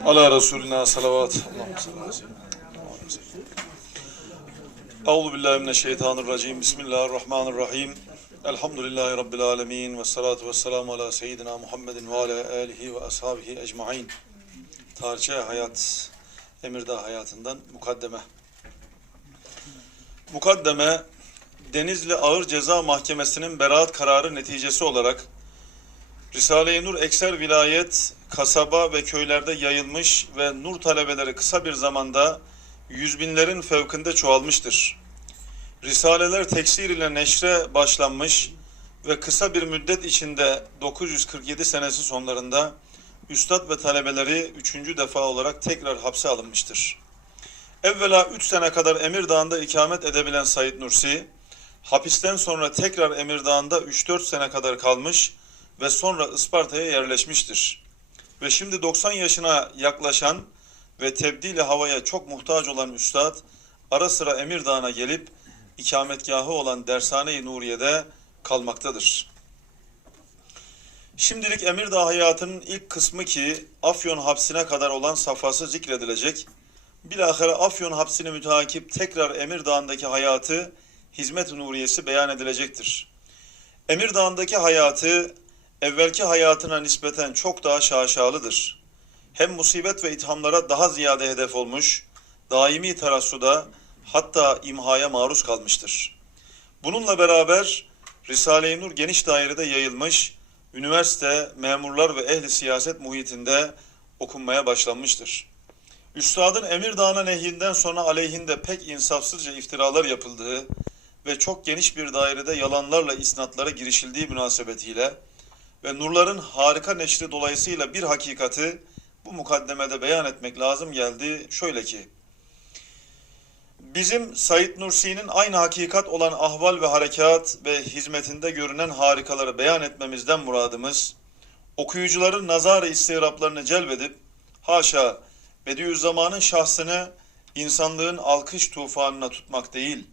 Ala Resulina salavat. Allahümme Muhammed. Euzu billahi mineşşeytanirracim. Bismillahirrahmanirrahim. Elhamdülillahi rabbil alamin ve salatu vesselamu ala seyyidina Muhammedin ve ala alihi ve ashabihi ecmaîn. Tarihçe hayat Emirdağ hayatından mukaddeme. Mukaddeme Denizli Ağır Ceza Mahkemesi'nin beraat kararı neticesi olarak Risale-i Nur ekser vilayet, kasaba ve köylerde yayılmış ve nur talebeleri kısa bir zamanda yüz binlerin fevkinde çoğalmıştır. Risaleler teksir ile neşre başlanmış ve kısa bir müddet içinde 947 senesi sonlarında üstad ve talebeleri üçüncü defa olarak tekrar hapse alınmıştır. Evvela üç sene kadar Emirdağ'ında ikamet edebilen Said Nursi, hapisten sonra tekrar Emirdağ'ında 3-4 sene kadar kalmış ve sonra Isparta'ya yerleşmiştir. Ve şimdi 90 yaşına yaklaşan ve tebdili havaya çok muhtaç olan üstad, ara sıra Emirdağ'a gelip ikametgahı olan Dershane-i Nuriye'de kalmaktadır. Şimdilik Emirdağ hayatının ilk kısmı ki Afyon hapsine kadar olan safhası zikredilecek. Bilahare Afyon hapsini müteakip tekrar Emirdağ'ındaki hayatı Hizmet-i Nuriyesi beyan edilecektir. Emirdağ'ındaki hayatı evvelki hayatına nispeten çok daha şaşalıdır. Hem musibet ve ithamlara daha ziyade hedef olmuş, daimi terassuda hatta imhaya maruz kalmıştır. Bununla beraber Risale-i Nur geniş dairede yayılmış, üniversite, memurlar ve ehli siyaset muhitinde okunmaya başlanmıştır. Üstadın Emirdağ'ına nehyinden sonra aleyhinde pek insafsızca iftiralar yapıldığı ve çok geniş bir dairede yalanlarla isnatlara girişildiği münasebetiyle ve nurların harika neşri dolayısıyla bir hakikati bu mukaddemede beyan etmek lazım geldi. Şöyle ki, bizim Said Nursi'nin aynı hakikat olan ahval ve harekat ve hizmetinde görünen harikaları beyan etmemizden muradımız, okuyucuların nazar-ı istiraplarını celbedip, haşa Bediüzzaman'ın şahsını insanlığın alkış tufanına tutmak değil,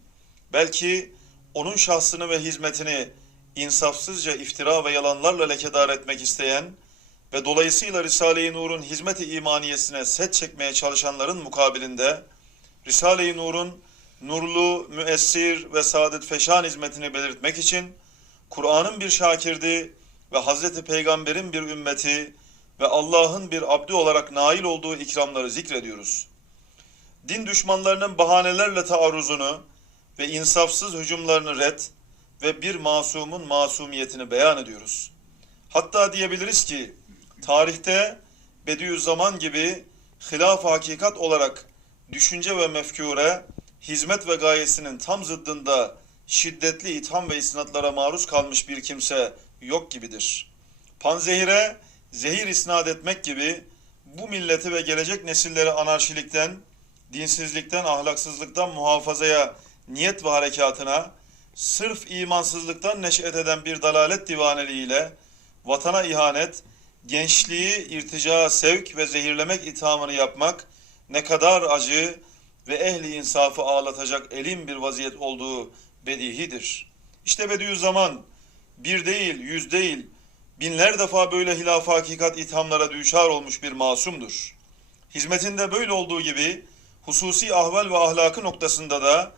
belki onun şahsını ve hizmetini insafsızca iftira ve yalanlarla lekedar etmek isteyen ve dolayısıyla Risale-i Nur'un hizmet-i imaniyesine set çekmeye çalışanların mukabilinde Risale-i Nur'un nurlu, müessir ve saadet feşan hizmetini belirtmek için Kur'an'ın bir şakirdi ve Hazreti Peygamber'in bir ümmeti ve Allah'ın bir abdi olarak nail olduğu ikramları zikrediyoruz. Din düşmanlarının bahanelerle taarruzunu ve insafsız hücumlarını red, ve bir masumun masumiyetini beyan ediyoruz. Hatta diyebiliriz ki tarihte Bediüzzaman gibi hilaf hakikat olarak düşünce ve mefkure, hizmet ve gayesinin tam zıddında şiddetli itham ve isnatlara maruz kalmış bir kimse yok gibidir. Panzehire zehir isnat etmek gibi bu milleti ve gelecek nesilleri anarşilikten, dinsizlikten, ahlaksızlıktan muhafazaya niyet ve harekatına, sırf imansızlıktan neş'et eden bir dalalet divaneliğiyle vatana ihanet, gençliği irtica sevk ve zehirlemek ithamını yapmak ne kadar acı ve ehli insafı ağlatacak elim bir vaziyet olduğu bedihidir. İşte Bediüzzaman bir değil, yüz değil, binler defa böyle hilaf hakikat ithamlara düşar olmuş bir masumdur. Hizmetinde böyle olduğu gibi hususi ahval ve ahlakı noktasında da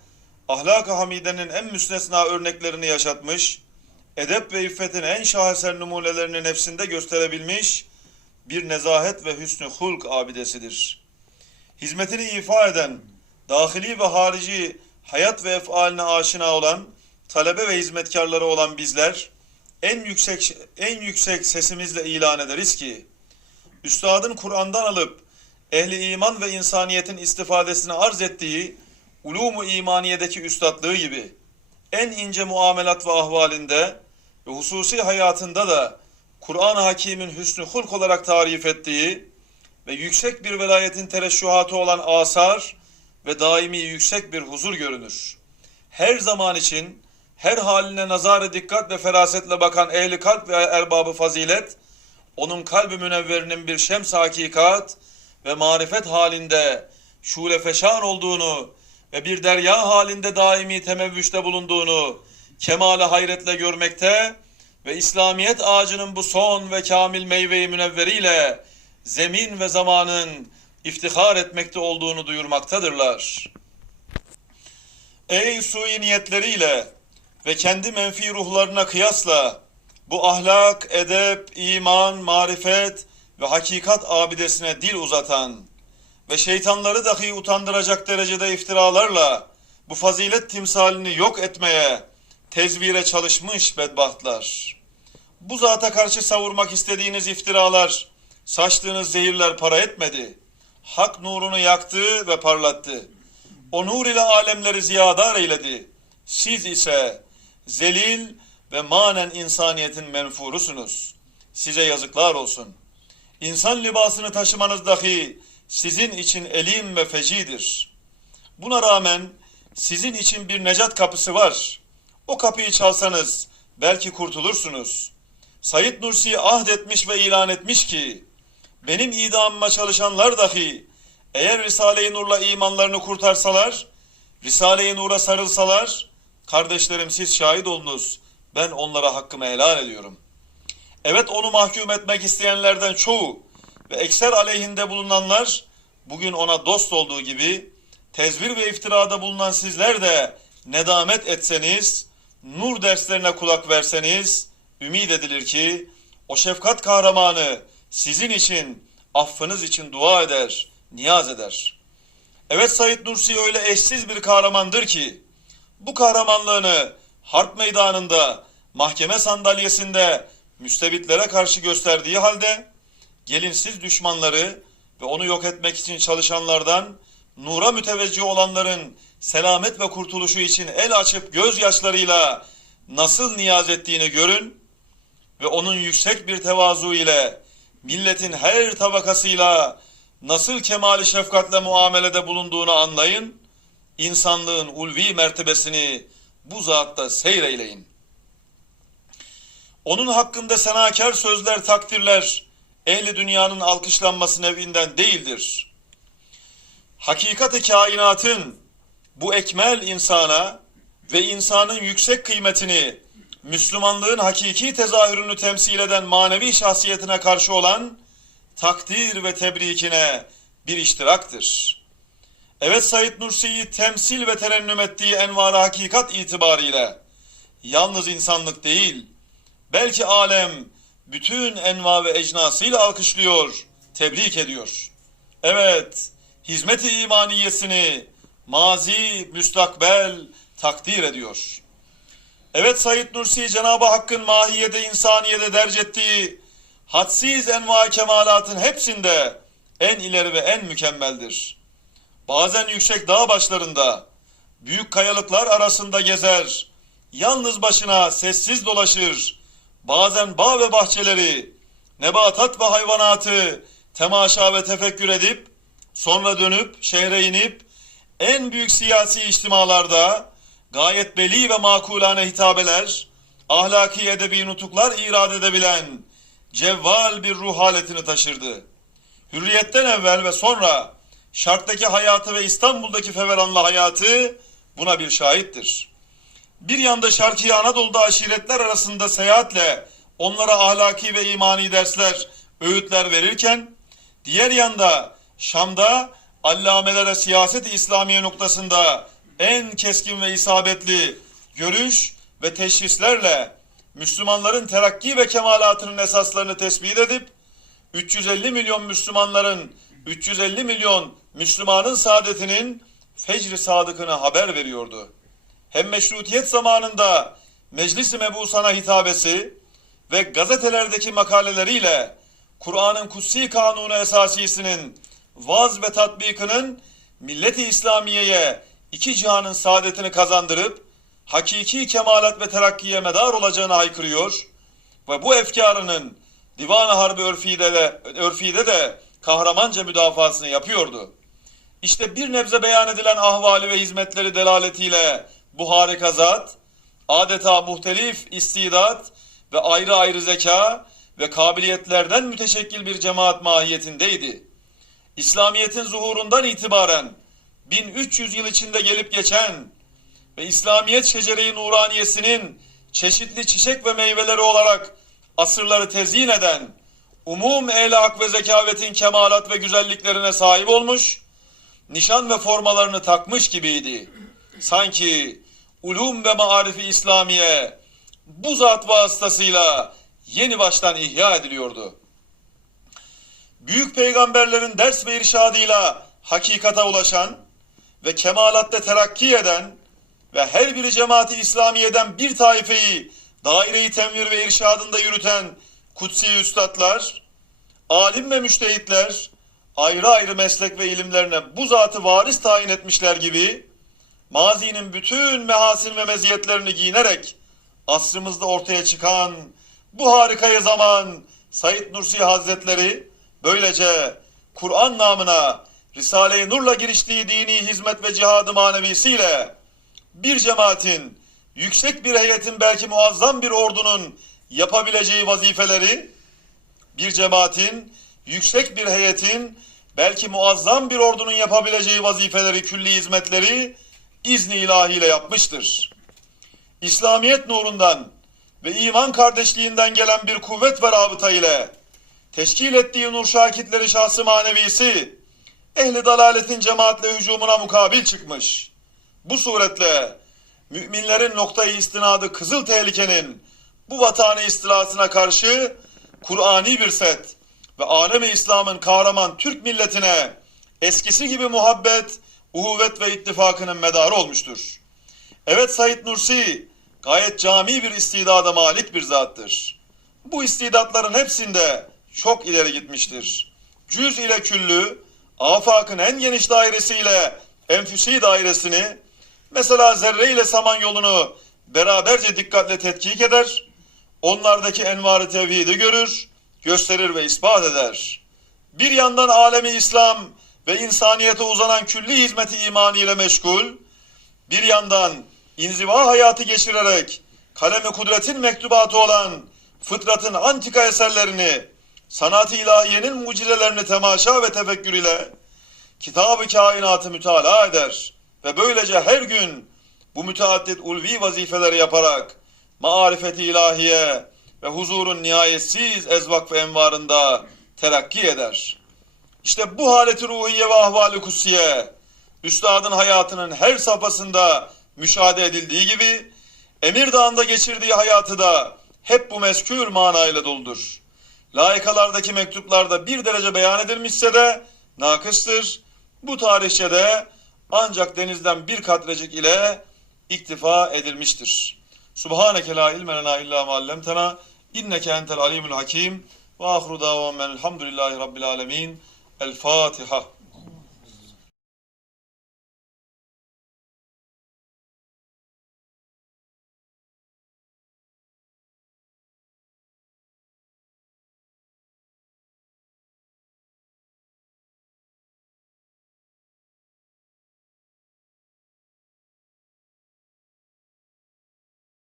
ahlak-ı hamidenin en müstesna örneklerini yaşatmış, edep ve iffetin en şaheser numunelerini nefsinde gösterebilmiş bir nezahet ve hüsnü hulk abidesidir. Hizmetini ifa eden, dahili ve harici hayat ve efaline aşina olan, talebe ve hizmetkarları olan bizler, en yüksek en yüksek sesimizle ilan ederiz ki, Üstadın Kur'an'dan alıp ehli iman ve insaniyetin istifadesini arz ettiği ulumu imaniyedeki üstadlığı gibi en ince muamelat ve ahvalinde ve hususi hayatında da Kur'an-ı Hakim'in hüsnü hulk olarak tarif ettiği ve yüksek bir velayetin tereşşuhatı olan asar ve daimi yüksek bir huzur görünür. Her zaman için her haline nazar dikkat ve ferasetle bakan ehli kalp ve erbabı fazilet, onun kalbi münevverinin bir şems hakikat ve marifet halinde şule feşan olduğunu ve bir derya halinde daimi temevvüşte bulunduğunu kemale hayretle görmekte ve İslamiyet ağacının bu son ve kamil meyveyi münevveriyle zemin ve zamanın iftihar etmekte olduğunu duyurmaktadırlar. Ey sui niyetleriyle ve kendi menfi ruhlarına kıyasla bu ahlak, edep, iman, marifet ve hakikat abidesine dil uzatan ve şeytanları dahi utandıracak derecede iftiralarla bu fazilet timsalini yok etmeye, tezvire çalışmış bedbahtlar. Bu zata karşı savurmak istediğiniz iftiralar, saçtığınız zehirler para etmedi. Hak nurunu yaktı ve parlattı. O nur ile alemleri ziyadar eyledi. Siz ise zelil ve manen insaniyetin menfurusunuz. Size yazıklar olsun. İnsan libasını taşımanız dahi sizin için elim ve fecidir. Buna rağmen sizin için bir necat kapısı var. O kapıyı çalsanız belki kurtulursunuz. Said Nursi ahdetmiş ve ilan etmiş ki benim idamıma çalışanlar dahi eğer Risale-i Nur'la imanlarını kurtarsalar, Risale-i Nur'a sarılsalar, kardeşlerim siz şahit olunuz, ben onlara hakkımı helal ediyorum. Evet onu mahkum etmek isteyenlerden çoğu ve ekser aleyhinde bulunanlar, bugün ona dost olduğu gibi, tezvir ve iftirada bulunan sizler de nedamet etseniz, nur derslerine kulak verseniz, ümid edilir ki, o şefkat kahramanı sizin için, affınız için dua eder, niyaz eder. Evet Said Nursi öyle eşsiz bir kahramandır ki bu kahramanlığını harp meydanında, mahkeme sandalyesinde müstebitlere karşı gösterdiği halde gelinsiz düşmanları ve onu yok etmek için çalışanlardan nura müteveccih olanların selamet ve kurtuluşu için el açıp gözyaşlarıyla nasıl niyaz ettiğini görün ve onun yüksek bir tevazu ile milletin her tabakasıyla nasıl kemali şefkatle muamelede bulunduğunu anlayın, insanlığın ulvi mertebesini bu zatta seyreyleyin. Onun hakkında senakar sözler, takdirler, ehli dünyanın alkışlanması nevinden değildir. Hakikat-ı kainatın bu ekmel insana ve insanın yüksek kıymetini, Müslümanlığın hakiki tezahürünü temsil eden manevi şahsiyetine karşı olan takdir ve tebrikine bir iştiraktır. Evet Said Nursi'yi temsil ve terennüm ettiği envar hakikat itibariyle yalnız insanlık değil, belki alem bütün enva ve ecnasıyla alkışlıyor, tebrik ediyor. Evet, hizmet-i imaniyesini mazi, müstakbel takdir ediyor. Evet Said Nursi Cenab-ı Hakk'ın mahiyede insaniyede derc ettiği hadsiz enva kemalatın hepsinde en ileri ve en mükemmeldir. Bazen yüksek dağ başlarında, büyük kayalıklar arasında gezer, yalnız başına sessiz dolaşır, bazen bağ ve bahçeleri, nebatat ve hayvanatı temaşa ve tefekkür edip, sonra dönüp şehre inip, en büyük siyasi içtimalarda gayet beli ve makulane hitabeler, ahlaki edebi nutuklar irad edebilen, cevval bir ruh haletini taşırdı. Hürriyetten evvel ve sonra şarttaki hayatı ve İstanbul'daki feveranlı hayatı buna bir şahittir. Bir yanda Şarkı Anadolu'da aşiretler arasında seyahatle onlara ahlaki ve imani dersler, öğütler verirken, diğer yanda Şam'da allamelere siyaset-i İslamiye noktasında en keskin ve isabetli görüş ve teşhislerle Müslümanların terakki ve kemalatının esaslarını tespit edip 350 milyon Müslümanların 350 milyon Müslümanın saadetinin fecri sadıkını haber veriyordu. Hem meşrutiyet zamanında Meclis-i Mebusana hitabesi ve gazetelerdeki makaleleriyle Kur'an'ın kutsi kanunu esasisinin vaz ve tatbikinin milleti İslamiye'ye iki cihanın saadetini kazandırıp hakiki kemalat ve terakkiye medar olacağını haykırıyor ve bu efkarının Divan-ı Harbi örfide de, örfide de kahramanca müdafasını yapıyordu. İşte bir nebze beyan edilen ahvali ve hizmetleri delaletiyle bu harika zat, adeta muhtelif istidat ve ayrı ayrı zeka ve kabiliyetlerden müteşekkil bir cemaat mahiyetindeydi. İslamiyet'in zuhurundan itibaren 1300 yıl içinde gelip geçen ve İslamiyet şecere-i nuraniyesinin çeşitli çiçek ve meyveleri olarak asırları tezyin eden umum ehlak ve zekavetin kemalat ve güzelliklerine sahip olmuş, nişan ve formalarını takmış gibiydi. Sanki ulum ve marifi İslamiye bu zat vasıtasıyla yeni baştan ihya ediliyordu. Büyük peygamberlerin ders ve irşadıyla hakikata ulaşan ve kemalatte terakki eden ve her biri cemaati İslamiye'den bir taifeyi daire-i temvir ve irşadında yürüten kutsi üstadlar, alim ve müştehitler ayrı ayrı meslek ve ilimlerine bu zatı varis tayin etmişler gibi mazinin bütün mehasin ve meziyetlerini giyinerek asrımızda ortaya çıkan bu harikayı zaman Said Nursi Hazretleri böylece Kur'an namına Risale-i Nur'la giriştiği dini hizmet ve cihadı manevisiyle bir cemaatin, yüksek bir heyetin belki muazzam bir ordunun yapabileceği vazifeleri, bir cemaatin, yüksek bir heyetin, belki muazzam bir ordunun yapabileceği vazifeleri, külli hizmetleri izni ilahiyle yapmıştır. İslamiyet nurundan ve iman kardeşliğinden gelen bir kuvvet ve rabıta ile teşkil ettiği nur şakitleri şahsı manevisi, ehli dalaletin cemaatle hücumuna mukabil çıkmış. Bu suretle müminlerin noktayı istinadı kızıl tehlikenin bu vatanı istilasına karşı Kur'ani bir set ve alemi İslam'ın kahraman Türk milletine eskisi gibi muhabbet, uhuvvet ve ittifakının medarı olmuştur. Evet Said Nursi gayet cami bir istidada malik bir zattır. Bu istidatların hepsinde çok ileri gitmiştir. Cüz ile küllü, afakın en geniş dairesiyle enfüsi dairesini, mesela zerre ile samanyolunu beraberce dikkatle tetkik eder, onlardaki envarı tevhidi görür, gösterir ve ispat eder. Bir yandan alemi İslam ve insaniyete uzanan külli hizmeti imani ile meşgul, bir yandan inziva hayatı geçirerek kalemi kudretin mektubatı olan fıtratın antika eserlerini, sanat-ı ilahiyenin mucizelerini temaşa ve tefekkür ile kitab-ı kainatı mütalaa eder ve böylece her gün bu müteaddit ulvi vazifeleri yaparak marifeti ilahiye ve huzurun nihayetsiz ezvak ve envarında terakki eder. İşte bu haleti ruhiye ve ahvali kutsiye, üstadın hayatının her safhasında müşahede edildiği gibi, Emir Dağı'nda geçirdiği hayatı da hep bu meskûr manayla doludur. Laikalardaki mektuplarda bir derece beyan edilmişse de nakıstır. Bu tarihçede ancak denizden bir katrecik ile iktifa edilmiştir. Subhaneke la ilme lena illa ma allamtena inneke entel alimul hakim ve ahru davamen elhamdülillahi rabbil alemin. El Fatiha.